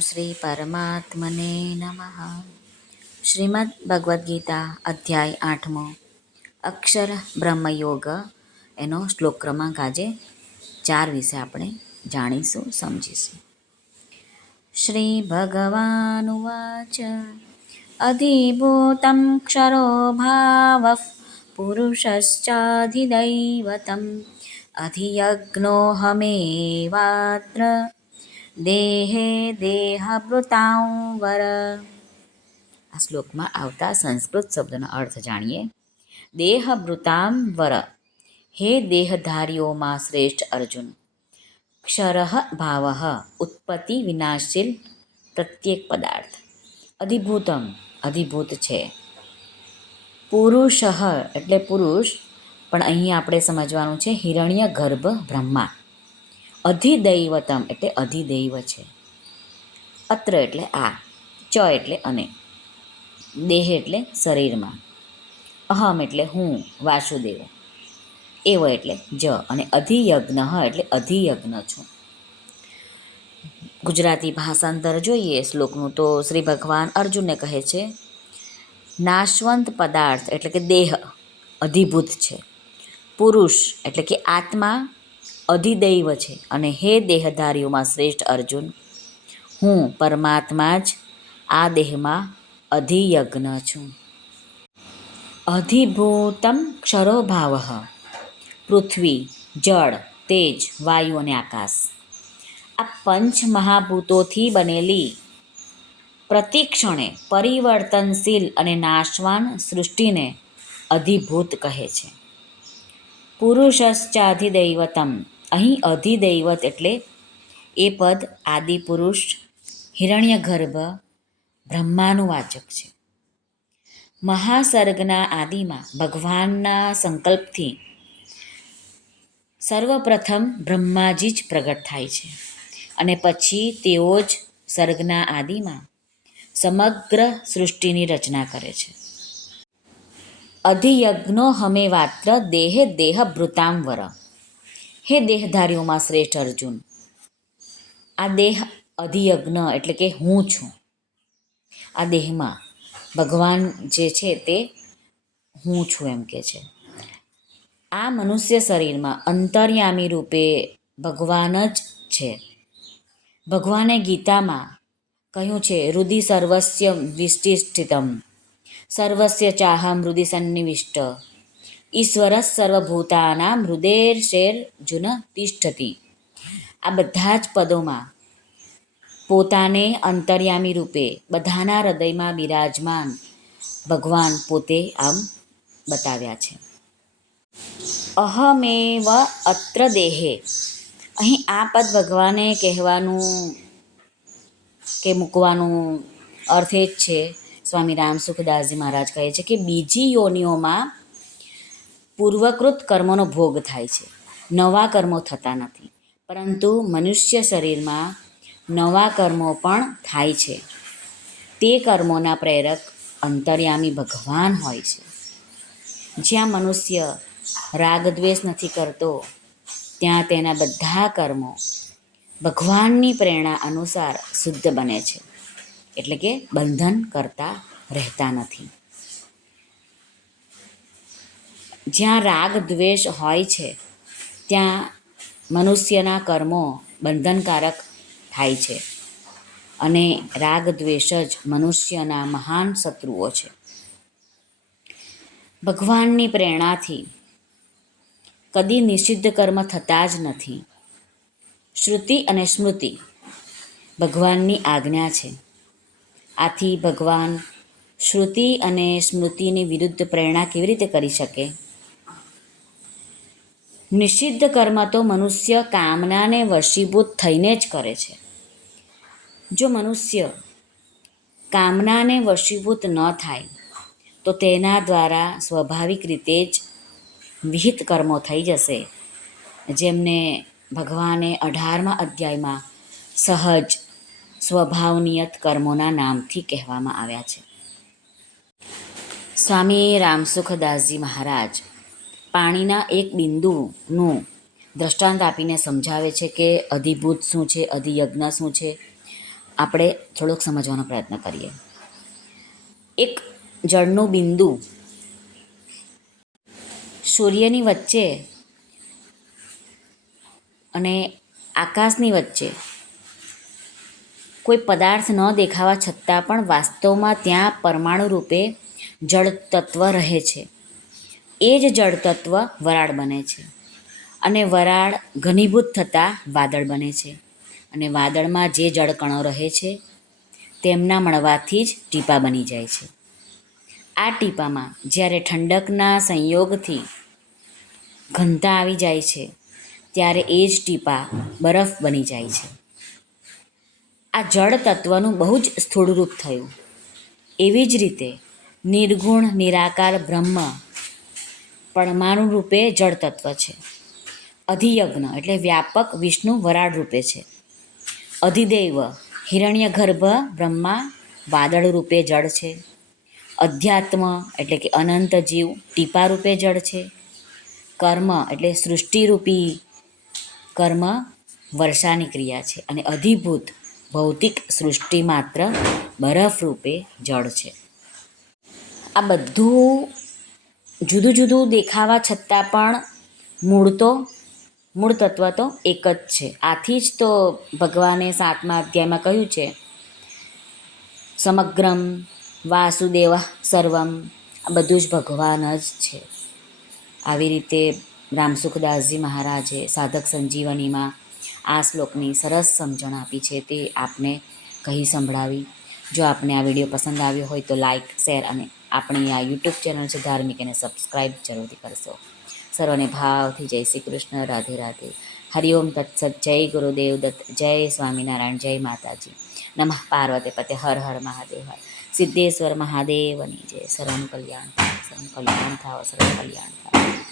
શ્રી પરમાત્મને નમઃ શ્રીમદ ભગવદ્ ગીતા અધ્યાય આઠમો અક્ષર બ્રહ્મયોગ એનો શ્લોક ક્રમાંક આજે ચાર વિશે આપણે જાણીશું, સમજીશું. શ્રી ભગવાનુવાચ અધિભૂતમ ક્ષરો ભાવ, પુરુષશ્ચાધિદૈવતમ અધિયજ્ઞોહમેવાત્ર દેહે દેહાવૃતાંવર આ શ્લોકમાં આવતા સંસ્કૃત શબ્દનો અર્થ જાણીએ. દેહભૃતામ વર હે દેહધારીઓમાં શ્રેષ્ઠ અર્જુન. ક્ષર ભાવ ઉત્પત્તિ વિનાશીલ પ્રત્યેક પદાર્થ. અધિભૂતમ અધિભૂત છે. પુરુષ એટલે પુરુષ, પણ અહીં આપણે સમજવાનું છે હિરણ્ય ગર્ભ બ્રહ્મા. અધિદૈવતમ એટલે અધિદૈવ છે. અત્ર એટલે આ, ચ એટલે અને, દેહ એટલે શરીરમાં. અહમ એટલે હું, વાસુદેવ. એવ એટલે જ અને અધિયજ્ઞ એટલે અધિયજ્ઞ છું. ગુજરાતી ભાષાંતર જોઈએ, શ્લોકનું તો શ્રી ભગવાન અર્જુનને કહે છે, નાશવંત પદાર્થ એટલે કે દેહ અધિભૂત છે. પુરુષ એટલે કે આત્મા અધિદૈવ છે. અને હે દેહધારીઓમાં શ્રેષ્ઠ અર્જુન, હું પરમાત્મા જ આ દેહમાં અધિયજ્ઞ છું. અધિભૂતમ ક્ષરોભાવ પૃથ્વી, જળ, તેજ, વાયુ અને આકાશ. આ પંચ મહાભૂતોથી બનેલી પ્રતિક્ષણે પરિવર્તનશીલ અને નાશવાન સૃષ્ટિને અધિભૂત કહે છે. પુરુષશ્ચાધિદૈવતમ અહીં અધિદૈવત એટલે એ પદ આદિપુરુષ હિરણ્ય ગર્ભ બ્રહ્માનું વાચક છે. મહાસર્ગના આદિમાં ભગવાનના સંકલ્પથી સર્વપ્રથમ બ્રહ્માજી જ પ્રગટ થાય છે અને પછી તેઓ જ સર્ગના આદિમાં સમગ્ર સૃષ્ટિની રચના કરે છે. અધિયજ્ઞો હમે વાત્ર દેહે દેહ ભૃતાંવર. હે દેહધારીઓમાં શ્રેષ્ઠ અર્જુન, આ દેહ અધિયજ્ઞ એટલે કે હું છું. આ દેહમાં ભગવાન જે છે તે હું છું એમ કે છે. આ મનુષ્ય શરીરમાં અંતર્યામી રૂપે ભગવાન જ છે. ભગવાને ગીતામાં કહ્યું છે, રુધિ સર્વસ્ય વિષ્ટિષ્ઠિતમ, સર્વસ્ય ચાહમ હૃદય સન્નિવિષ્ટ ઈશ્વર સર્વભૂતાના હૃદય શેર જુન તિષ્ઠતી. આ બધા જ પદોમાં પોતાને અંતર્યામી રૂપે બધાના હૃદયમાં બિરાજમાન ભગવાન પોતે આમ બતાવ્યા છે. અહમેવ અત્ર દેહે. અહીં આ પદ ભગવાને કહેવાનું કે મૂકવાનું અર્થ એ જ છે. સ્વામી રામ સુખદાસજી મહારાજ કહે છે કે બીજી યોનિઓમાં પૂર્વકૃત કર્મોનો ભોગ થાય છે. નવા કર્મો થતા નથી. પરંતુ મનુષ્ય શરીરમાં નવા કર્મો પણ થાય છે. તે કર્મોના પ્રેરક અંતર્યામી ભગવાન હોય છે. જ્યાં મનુષ્ય રાગ દ્વેષ નથી કરતો, ત્યાં તેના બધા કર્મો ભગવાનની પ્રેરણા અનુસાર શુદ્ધ બને છે. એટલે કે બંધન કરતા રહેતા નથી. જ્યાં રાગ, દ્વેષ હોય છે, ત્યાં મનુષ્યના કર્મો બંધનકારક થાય છે અને રાગ, દ્વેષ જ મનુષ્યના મહાન શત્રુઓ છે. ભગવાનની પ્રેરણાથી કદી નિષિદ્ધ કર્મ થતા જ નથી. શ્રુતિ અને સ્મૃતિ ભગવાનની આજ્ઞા છે. આથી ભગવાન શ્રુતિ અને સ્મૃતિની વિરુદ્ધ પ્રેરણા કેવી રીતે કરી શકે? નિષિદ્ધ કર્મ તો મનુષ્ય કામનાને વશીભૂત થઈને જ કરે છે. જો મનુષ્ય કામનાને વશીભૂત ન થાય, તો તેના દ્વારા સ્વાભાવિક રીતે જ વિહિત કર્મો થઈ જશે. જેમને ભગવાને અઢારમા અધ્યાયમાં સહજ સ્વભાવનિયત કર્મોના નામથી કહેવામાં આવ્યા છે. સ્વામી રામસુખદાસજી મહારાજ પાણીના એક બિંદુનું દ્રષ્ટાંત આપીને સમજાવે છે કે અધિભૂત શું છે, અધિયજ્ઞ શું છે, આપણે થોડોક સમજવાનો પ્રયત્ન કરીએ. એક જળનું બિંદુ સૂર્યની વચ્ચે અને આકાશની વચ્ચે કોઈ પદાર્થ ન દેખાવા છતાં પણ વાસ્તવમાં ત્યાં પરમાણુ રૂપે જળ તત્વ રહે છે. એ જ જળ તત્વ વરાળ બને છે. અને વરાળ ઘનીભૂત થતાં વાદળ બને છે. અને વાદળમાં જે જળકણો રહે છે, તેમના મળવાથી જ ટીપાં બની જાય છે. આ ટીપામાં જ્યારે ઠંડકના સંયોગથી ઘનતા આવી જાય છે, ત્યારે એ જ ટીપા બરફ બની જાય છે. આ જળ તત્વનું બહુ જ સ્થૂળરૂપ થયું. એવી જ રીતે નિર્ગુણ નિરાકાર બ્રહ્મ પરમાણુ રૂપે જળ તત્વ છે. અધિયજ્ઞ એટલે વ્યાપક વિષ્ણુ વરાળ રૂપે છે. અધિદૈવ હિરણ્ય ગર્ભ બ્રહ્મા વાદળ રૂપે જળ છે. અધ્યાત્મ એટલે કે અનંત જીવ ટીપા રૂપે જળ છે. કર્મ એટલે સૃષ્ટિરૂપી કર્મ વર્ષાની ક્રિયા છે અને અધિભૂત ભૌતિક સૃષ્ટિ માત્ર બરફ રૂપે જળ છે. આ બધું જુદું જુદું દેખાવા છતાં પણ મૂળ તો, મૂળ તત્વ તો એક જ છે. આથી જ તો ભગવાને સાતમા અધ્યાયમાં કહ્યું છે, સમગ્રમ વાસુદેવ સર્વમ, આ બધું જ ભગવાન જ છે. આવી રીતે રામસુખદાસજી મહારાજે સાધક સંજીવનીમાં આ શ્લોકની સરસ સમજણ આપી છે તે આપને કહી સંભળાવી. જો આપને આ વીડિયો પસંદ આવ્યો હોય તો લાઈક, શેર અને આપણી આ યુટ્યુબ ચેનલ છે ધાર્મિક એને સબસ્ક્રાઈબ જરૂરથી કરશો. સર્વને ભાવથી જય શ્રી કૃષ્ણ, રાધે રાધે. હરિઓમ તત્સત જય ગુરુદેવ દત્ત, જય સ્વામિનારાયણ, જય માતાજી. નમઃ પાર્વતી પતે, હર હર મહાદેવ સિદ્ધેશ્વર મહાદેવની જય. સર્વનું કલ્યાણ થાય સર્વ કલ્યાણ થાવ સર્વ કલ્યાણ થાય